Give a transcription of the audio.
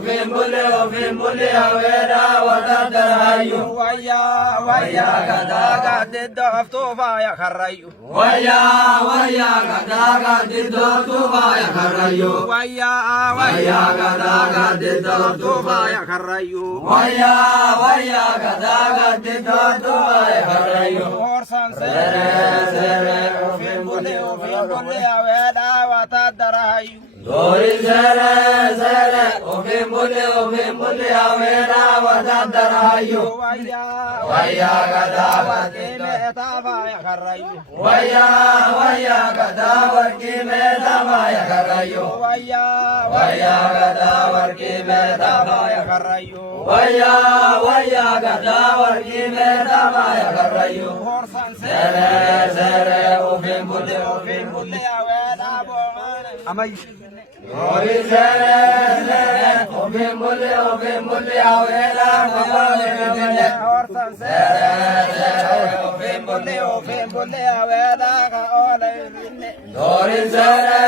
ofin bule awera watadarayu. Waya gadaga diddo aftufa ya karayu. Waya gadaga diddo aftufa ya karayu. Waya gadaga diddo aftufa ya karayu. Waya gadaga diddo aftufa ya karayu. Horsan sere ofin bule awera watadarayu. Dori sere ofin bule awera watadarayu. Waya gadaga diddo aftufa ya karayu. Waya gadaga diddo aftufa ya karayu. Waya gadaga diddo aftufa ya karayu. Waya gadaga diddo aftufa ya karayu. Horsan sere ofin bule awera amay. Dori sere ofin bule awera watadarayu. Horsan sere ofin bule awera ka ole. Dori sere